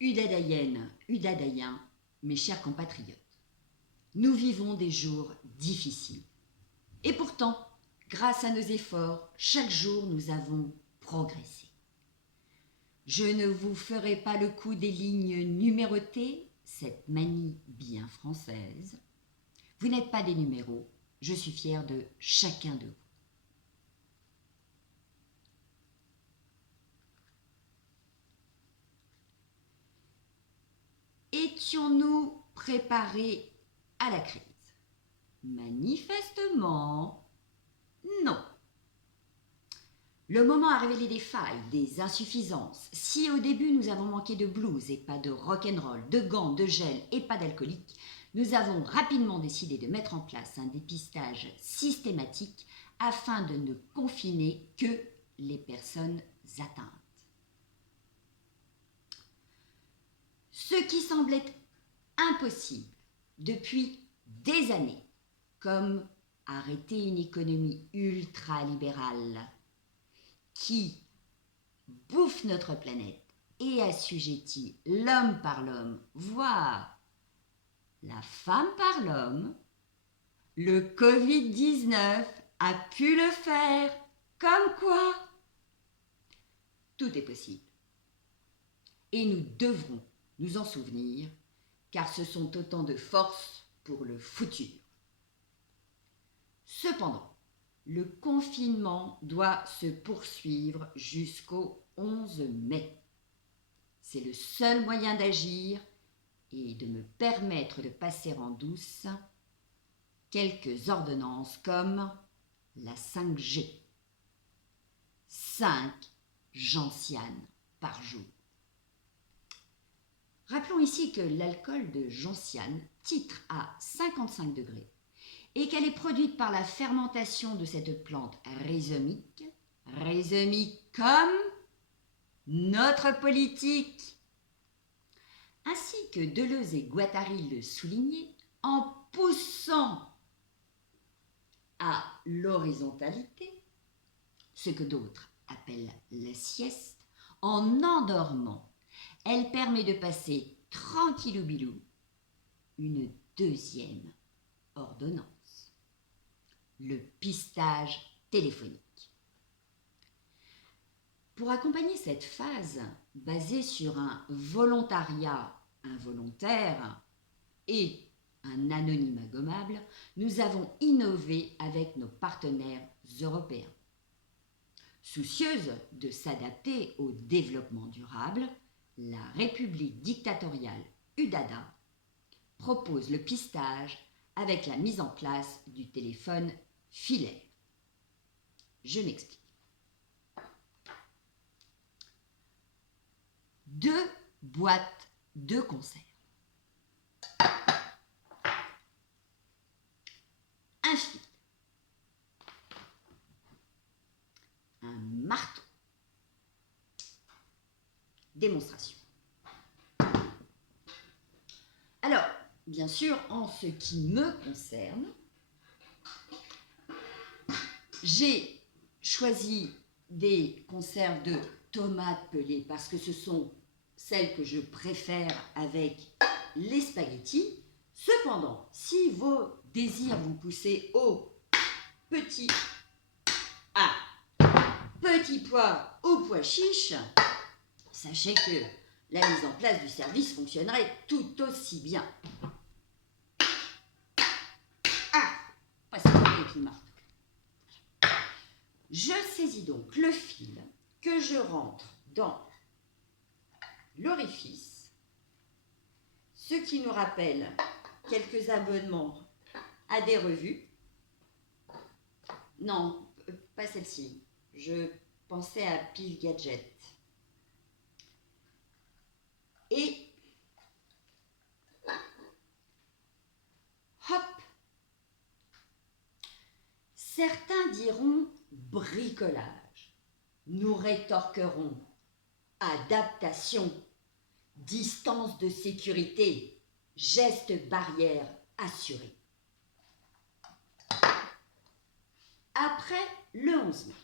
Udadayennes, Udadaïens, mes chers compatriotes, nous vivons des jours difficiles. Et pourtant, grâce à nos efforts, chaque jour nous avons progressé. Je ne vous ferai pas le coup des lignes numérotées, cette manie bien française. Vous n'êtes pas des numéros, je suis fière de chacun de vous. Étions-nous préparés à la crise? Manifestement, non. Le moment a révélé des failles, des insuffisances. Si au début nous avons manqué de blues et pas de rock'n'roll, de gants, de gel et pas d'alcoolique, nous avons rapidement décidé de mettre en place un dépistage systématique afin de ne confiner que les personnes atteintes. Ce qui semblait impossible depuis des années, comme arrêter une économie ultralibérale qui bouffe notre planète et assujettit l'homme par l'homme, voire la femme par l'homme, le Covid-19 a pu le faire. Comme quoi, tout est possible. Et nous devrons nous en souvenir, car ce sont autant de forces pour le futur. Cependant, le confinement doit se poursuivre jusqu'au 11 mai. C'est le seul moyen d'agir et de me permettre de passer en douce quelques ordonnances comme la 5G. 5 gentianes par jour. Rappelons ici que l'alcool de gentiane titre à 55 degrés et qu'elle est produite par la fermentation de cette plante rhizomique comme notre politique. Ainsi que Deleuze et Guattari le soulignaient, en poussant à l'horizontalité, ce que d'autres appellent la sieste, en endormant, elle permet de passer tranquillou bilou une deuxième ordonnance, le pistage téléphonique. Pour accompagner cette phase basée sur un volontariat involontaire et un anonymat gommable, nous avons innové avec nos partenaires européens. Soucieuse de s'adapter au développement durable, la République dictatoriale Udada propose le pistage avec la mise en place du téléphone filaire. Je m'explique. 2 boîtes de conserve. Un fil. Un marteau. Démonstration. Alors, bien sûr, en ce qui me concerne, j'ai choisi des conserves de tomates pelées parce que ce sont celles que je préfère avec les spaghettis. Cependant, si vos désirs vous poussez au petit pois au pois chiche, sachez que la mise en place du service fonctionnerait tout aussi bien. Pas avec le marteau. Je saisis donc le fil que je rentre dans l'orifice, ce qui nous rappelle quelques abonnements à des revues. Non, pas celle-ci. Je pensais à Pile Gadget. Et hop! Certains diront bricolage. Nous rétorquerons adaptation, distance de sécurité, gestes barrières assurés. Après le 11 mai,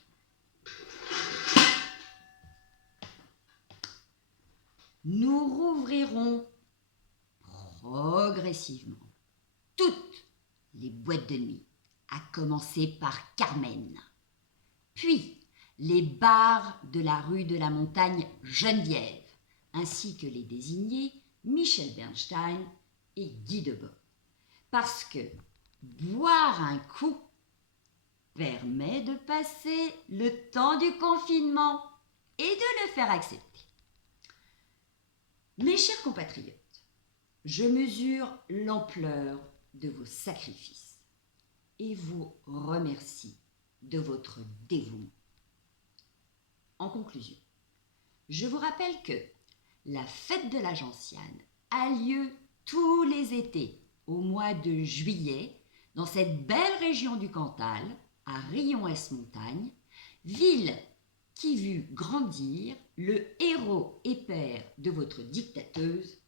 nous rouvrirons progressivement toutes les boîtes de nuit, à commencer par Carmen, puis les bars de la rue de la Montagne Geneviève, ainsi que les désignés Michel Bernstein et Guy Debord. Parce que boire un coup permet de passer le temps du confinement et de le faire accepter. Mes chers compatriotes, je mesure l'ampleur de vos sacrifices et vous remercie de votre dévouement. En conclusion, je vous rappelle que la fête de la Gentiane a lieu tous les étés au mois de juillet dans cette belle région du Cantal, à Rion-Est-Montagne, ville qui vit grandir le héros et père de votre dictateuse,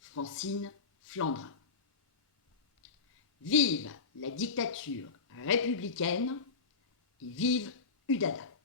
Francine Flandrin. Vive la dictature républicaine et vive Udada!